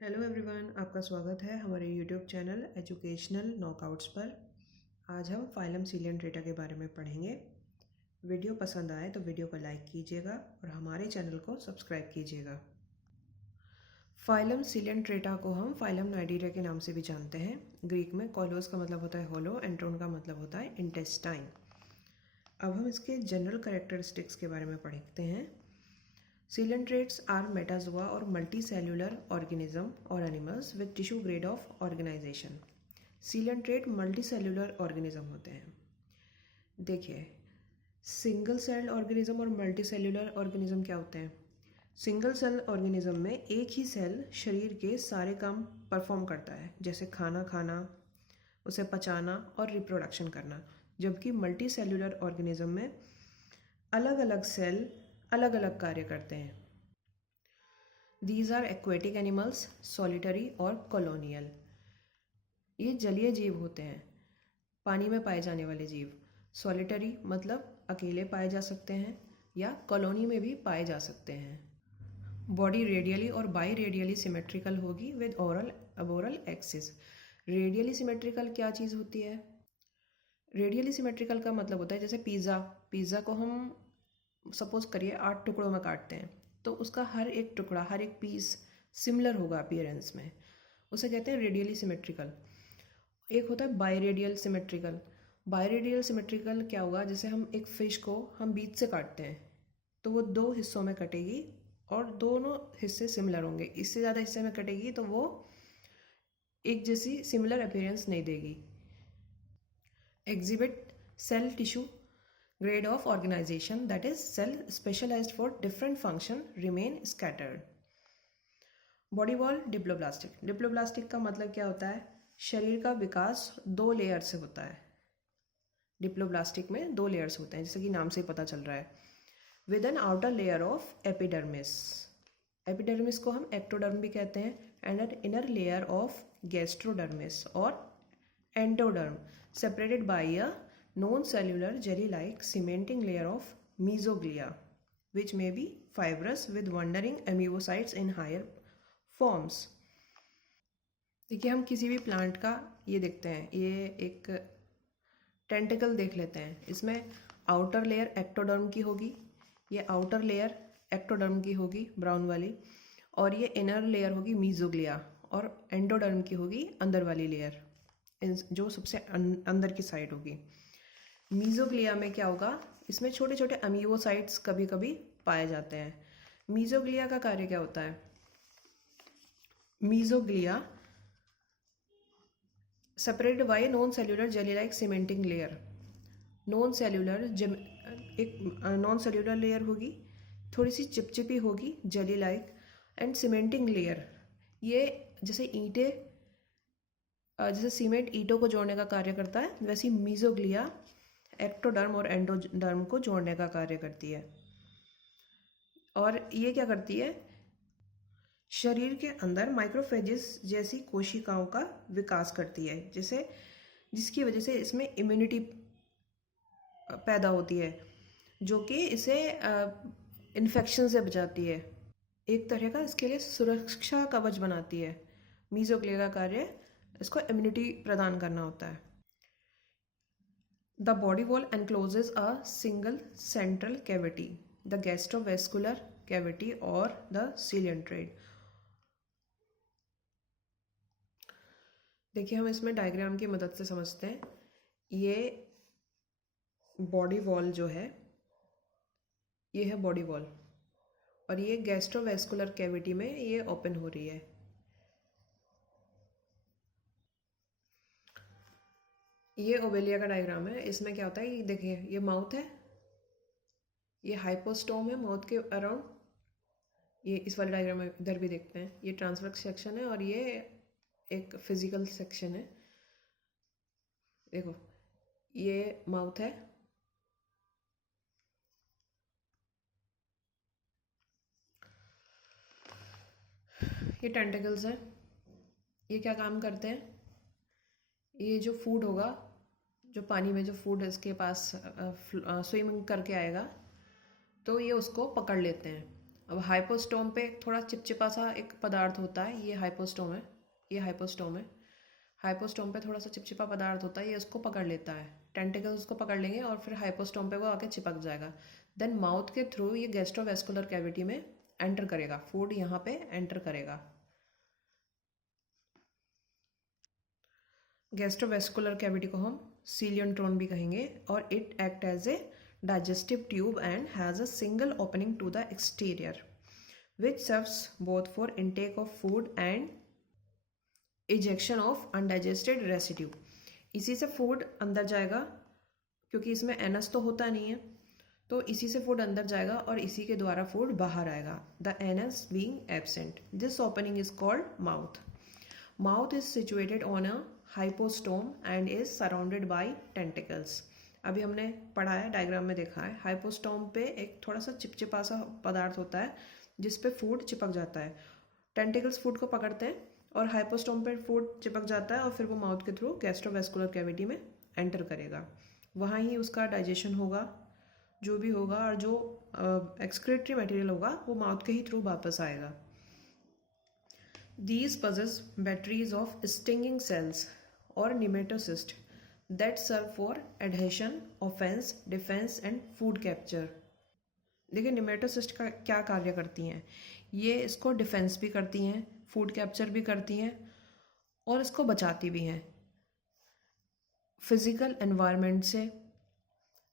Hello everyone, आपका स्वागत है हमारे यूट्यूब चैनल एजुकेशनल नॉकआउट्स पर। आज हम फाइलम सीलियंट्रेटा के बारे में पढ़ेंगे। वीडियो पसंद आए तो वीडियो को लाइक कीजिएगा और हमारे चैनल को सब्सक्राइब कीजिएगा। फाइलम सीलियंट्रेटा को हम फाइलम नाइडीरिया के नाम से भी जानते हैं। ग्रीक में कोलोस का मतलब होता है होलो, एंट्रोन का मतलब होता है इंटेस्टाइन। अब हम इसके जनरल कैरेक्टरिस्टिक्स के बारे में पढ़ते हैं। Coelentrates are metazoa or multicellular organism or animals with tissue grade of organization. Coelentrate multicellular organism होते हैं। देखिए, सिंगल सेल ऑर्गेनिज्म और मल्टीसेल्यूलर ऑर्गेनिज्म क्या होते हैं। सिंगल सेल ऑर्गेनिज्म में एक ही सेल शरीर के सारे काम परफॉर्म करता है, जैसे खाना खाना, उसे पचाना और रिप्रोडक्शन करना। जबकि मल्टी सेल्यूलर ऑर्गेनिज्म में अलग अलग सेल अलग अलग कार्य करते हैं। These are aquatic animals, solitary और कॉलोनियल। ये जलीय जीव होते हैं, पानी में पाए जाने वाले जीव। सॉलिटरी मतलब अकेले पाए जा सकते हैं या कॉलोनी में भी पाए जा सकते हैं। बॉडी रेडियली और बाई रेडियली सिमेट्रिकल होगी with oral aboral axis. Radially symmetrical क्या चीज़ होती है? रेडियली सिमेट्रिकल का मतलब होता है जैसे पिज़्ज़ा को हम सपोज करिए 8 टुकड़ों में काटते हैं, तो उसका हर एक टुकड़ा, हर एक पीस सिमिलर होगा अपीयरेंस में, उसे कहते हैं रेडियली सिमेट्रिकल। एक होता है बायरेडियल सिमेट्रिकल। बायरेडियल सिमेट्रिकल क्या होगा, जैसे हम एक फ़िश को हम बीच से काटते हैं तो वो 2 हिस्सों में कटेगी और दोनों हिस्से सिमिलर होंगे। इससे ज़्यादा हिस्से में कटेगी तो वो एक जैसी सिमिलर अपीयरेंस नहीं देगी। Exhibit cell tissue grade of organization, that is cell specialized for different function remain scattered. Body wall diploblastic. Diploblastic का मतलब क्या होता है? शरीर का विकास 2 लेयर से होता है। डिप्लोब्लास्टिक में 2 लेयर्स होते हैं, जैसे कि नाम से ही पता चल रहा है। With an outer layer of epidermis. Epidermis को हम एक्टोडर्म भी कहते हैं, and an inner layer of gastrodermis और endoderm separated by a non-cellular jelly-like cementing layer of mesoglea, which may be fibrous with wandering amebocytes in higher forms. देखिए, हम किसी भी प्लांट का ये देखते हैं, ये एक टेंटिकल देख लेते हैं। इसमें आउटर लेयर एक्टोडर्म की होगी, ये आउटर लेयर एक्टोडर्म की होगी ब्राउन वाली, और ये इनर लेयर होगी मीजोग्लिया, और एंडोडर्म की होगी अंदर वाली लेयर, जो सबसे अंदर की साइड होगी। मीजोग्लिया में क्या होगा, इसमें छोटे छोटे अमीबोसाइट्स कभी कभी पाए जाते हैं। मीजोग्लिया का कार्य क्या होता है? Mesoglea separated by non cellular jelly like cementing layer. Non cellular एक नॉन सेल्यूलर लेयर होगी, थोड़ी सी चिपचिपी होगी, jelly like, and cementing layer. ये जैसे ईंटें, जैसे सीमेंट ईंटों को जोड़ने का कार्य करता है, वैसे मीजोग्लिया एक्टोडर्म और एंडोडर्म को जोड़ने का कार्य करती है। और ये क्या करती है? शरीर के अंदर माइक्रोफेजेस जैसी कोशिकाओं का विकास करती है, जिसकी वजह से इसमें इम्यूनिटी पैदा होती है, जो कि इसे इन्फेक्शन से बचाती है। एक तरह का इसके लिए सुरक्षा कवच बनाती है। मीजोग्लिया का कार्य इसको इम्यूनिटी प्रदान करना होता है। The body wall encloses a single central cavity, the gastrovascular cavity or the coelentrate. देखिए, हम इसमें डायग्राम की मदद से समझते हैं। ये बॉडी वॉल जो है, ये है बॉडी वॉल, और ये गैस्ट्रोवेस्कुलर कैविटी में ये ओपन हो रही है। ये ओवेलिया का डायग्राम है। इसमें क्या होता है कि देखिए, ये माउथ है, ये हाइपोस्टोम है माउथ के अराउंड। ये इस वाले डायग्राम में इधर भी देखते हैं, ये ट्रांसवर्स सेक्शन है और ये एक फिजिकल सेक्शन है। देखो, ये माउथ है, ये टेंटिकल्स हैं। ये क्या काम करते हैं? ये जो फूड होगा, जो पानी में जो फूड इसके पास स्विमिंग करके आएगा, तो ये उसको पकड़ लेते हैं अब हाइपोस्टोम पे थोड़ा चिपचिपा सा एक पदार्थ होता है, ये हाइपोस्टोम है, ये हाइपोस्टोम है। हाइपोस्टोम पे थोड़ा सा चिपचिपा पदार्थ होता है, ये उसको पकड़ लेता है, टेंटिकल्स उसको पकड़ लेंगे और फिर हाइपोस्टोम पे वो आके चिपक जाएगा। देन माउथ के थ्रू ये गैस्ट्रोवेस्कुलर कैविटी में एंटर करेगा, फूड यहाँ पे एंटर करेगा। गैस्ट्रोवेस्कुलर कैविटी को हम सीलियंट्रोन भी कहेंगे और it act as a digestive tube and has a single opening to the exterior which serves both for intake of food and ejection of undigested residue। इसी से फूड अंदर जाएगा, क्योंकि इसमें एनस तो होता नहीं है, तो इसी से फूड अंदर जाएगा और इसी के द्वारा फूड बाहर आएगा। The anus being absent, this opening is called mouth. Mouth is situated on a hypostome and is surrounded by tentacles. अभी हमने पढ़ा है, डायग्राम में देखा है, हाइपोस्टोम पे एक थोड़ा सा चिपचिपा सा पदार्थ होता है जिस पे फूड चिपक जाता है। टेंटिकल्स फूड को पकड़ते हैं और हाइपोस्टोम पे फूड चिपक जाता है और फिर वो माउथ के थ्रू गैस्ट्रोवेस्कुलर कैविटी में एंटर करेगा। वहाँ ही उसका डाइजेशन होगा, जो भी होगा, और जो एक्सक्रीटरी मटेरियल होगा वो माउथ के ही थ्रू वापस आएगा। These possess batteries of stinging cells or nematocysts that serve for adhesion, offense, defense and food capture। देखिए निमेटोसिस्ट का क्या कार्य करती हैं, ये इसको डिफेंस भी करती हैं, फूड कैप्चर भी करती हैं और इसको बचाती भी हैं। फिजिकल एनवायरनमेंट से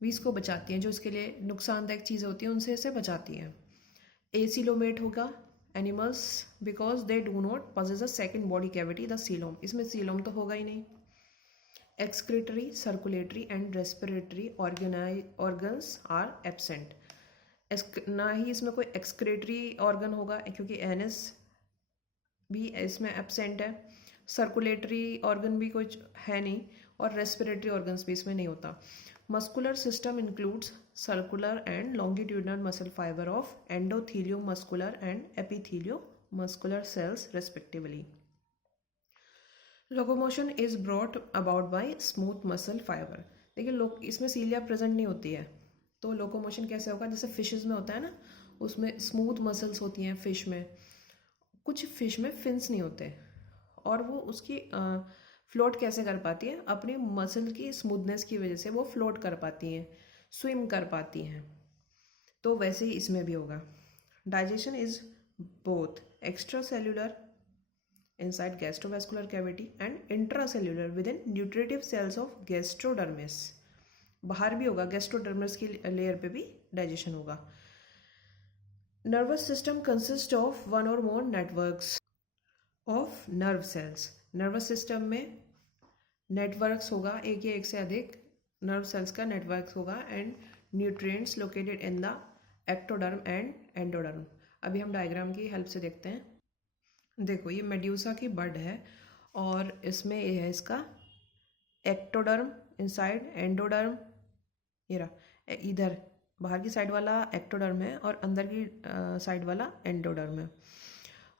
भी इसको बचाती हैं, जो इसके लिए नुकसानदायक चीज़ें होती हैं उनसे इसे बचाती हैं। एसिलोमेट होगा animals because they do not possess a second body cavity the coelom, इसमें सीलोम तो होगा ही नहीं। Excretory, circulatory and respiratory organs are absent, ना ही इसमें कोई एक्सक्रीटरी ऑर्गन होगा क्योंकि एनस भी इसमें एब्सेंट है, सर्कुलेटरी ऑर्गन भी कुछ है नहीं और रेस्पिरेटरी ऑर्गन्स भी इसमें नहीं होता। Muscular system includes circular and longitudinal muscle fibre of endotheliomuscular and epitheliomuscular cells respectively. Locomotion is brought about by smooth muscle fibre. देखिए लोग इसमें सीलिया प्रेजेंट नहीं होती है, तो लोकोमोशन कैसे होगा, जैसे फिशेस में होता है ना, उसमें स्मूथ मसल्स होती हैं फिश में, कुछ फिश में फिन्स नहीं होते और वो उसकी फ्लोट कैसे कर पाती है, अपनी मसल की स्मूथनेस की वजह से वो फ्लोट कर पाती हैं, स्विम कर पाती हैं। तो वैसे ही इसमें भी होगा। Digestion is both extra cellular inside gastrovascular cavity and intracellular within nutritive cells of gastrodermis। बाहर भी होगा, गैस्ट्रोडर्मिस की लेयर पे भी डाइजेशन होगा। Nervous system consist of one और more networks of nerve cells. Nervous system में नेटवर्क्स होगा, एक या एक से अधिक नर्व सेल्स का नेटवर्क होगा and nutrients located in the ectoderm and endoderm. अभी हम डायग्राम की हेल्प से देखते हैं। देखो ये मेड्यूसा की बड है और इसमें ये है इसका एक्टोडर्म इनसाइड, एंडोडर्म ये रहा, इधर बाहर की साइड वाला एक्टोडर्म है और अंदर की साइड वाला एंडोडर्म है।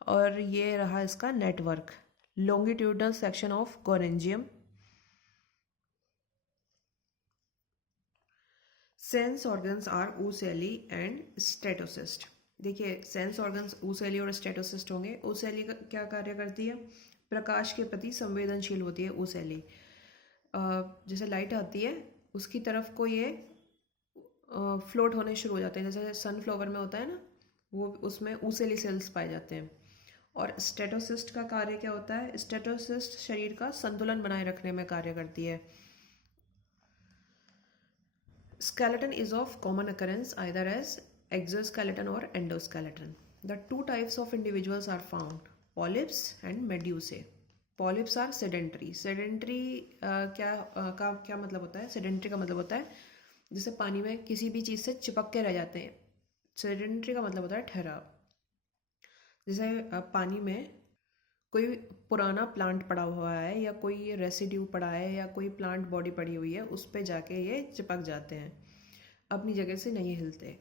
और ये रहा इसका network, longitudinal section of gonangium. Sense organs are ocelli and statocyst. देखिए सेंस ऑर्गन्स ओसेली और स्टेटोसिस्ट होंगे। ओसेली का क्या कार्य करती है, प्रकाश के प्रति संवेदनशील होती है ओसेली। जैसे लाइट आती है उसकी तरफ को ये फ्लोट होने शुरू हो जाते हैं, जैसे सनफ्लावर में होता है ना, वो उसमें ओसेली सेल्स पाए जाते हैं। और स्टेटोसिस्ट का कार्य क्या होता है, स्टेटोसिस्ट शरीर का संतुलन बनाए रखने में कार्य करती है। Skeleton is of common occurrence either as exoskeleton or endoskeleton. The two types of individuals are found, polyps and medusae. Polyps are sedentary. Sedentary क्या मतलब होता है, sedentary का मतलब होता है जैसे पानी में किसी भी चीज़ से चिपक के रह जाते हैं। sedentary का मतलब होता है ठहराव। जैसे पानी में कोई पुराना प्लांट पड़ा हुआ है या कोई रेसिड्यू पड़ा है या कोई प्लांट बॉडी पड़ी हुई है, उस पे जाके ये चिपक जाते हैं, अपनी जगह से नहीं हिलते।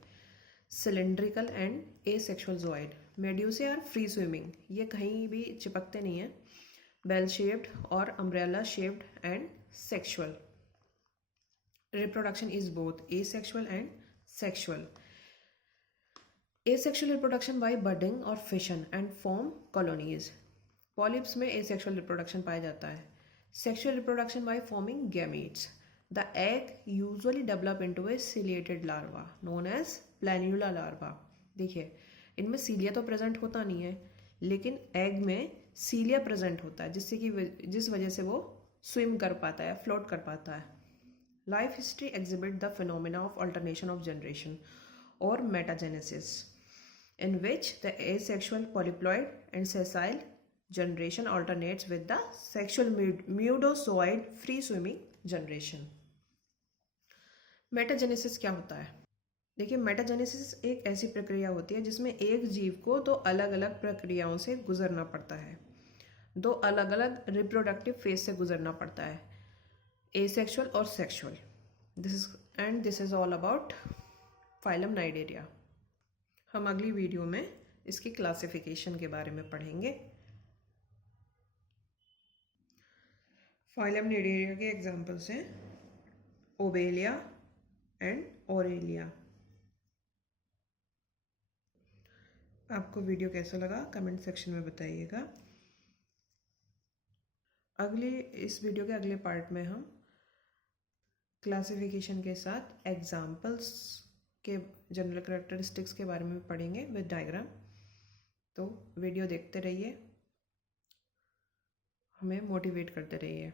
Cylindrical and asexual zooid. Medusae are free swimming, ये कहीं भी चिपकते नहीं हैं। बेल शेप्ड और umbrella shaped and sexual. Reproduction is both asexual and sexual. Asexual reproduction by budding और fission and form colonies. Polyps में एसेक्सुअल रिप्रोडक्शन पाया जाता है। Sexual reproduction by forming gametes. The egg usually develop into a ciliated larva known as planula larva. देखिए, इनमें सीलिया तो present होता नहीं है, लेकिन एग में सीलिया प्रेजेंट होता है, जिस वजह से वो स्विम कर पाता है, फ्लोट कर पाता है। Life history exhibit the phenomena of alternation of generation और metagenesis, in which the asexual polyploid and sessile generation alternates with the sexual pseudozoid free swimming generation। Metagenesis क्या होता है? देखिए, मेटाजेनेसिस एक ऐसी प्रक्रिया होती है जिसमें एक जीव को दो अलग अलग प्रक्रियाओं से गुजरना पड़ता है, दो अलग अलग रिप्रोडक्टिव फेज से गुजरना पड़ता है, एसेक्सुअल और sexual. This is all about phylum Cnidaria. हम अगली वीडियो में इसकी क्लासिफिकेशन के बारे में पढ़ेंगे। फाइलम नाइडेरिया के एग्जांपल्स हैं ओबेलिया एंड ओरेलिया। आपको वीडियो कैसा लगा कमेंट सेक्शन में बताइएगा। इस वीडियो के अगले पार्ट में हम क्लासिफिकेशन के साथ एग्जांपल्स के जनरल करैक्टरिस्टिक्स के बारे में पढ़ेंगे विद डायग्राम। तो वीडियो देखते रहिए, हमें मोटिवेट करते रहिए।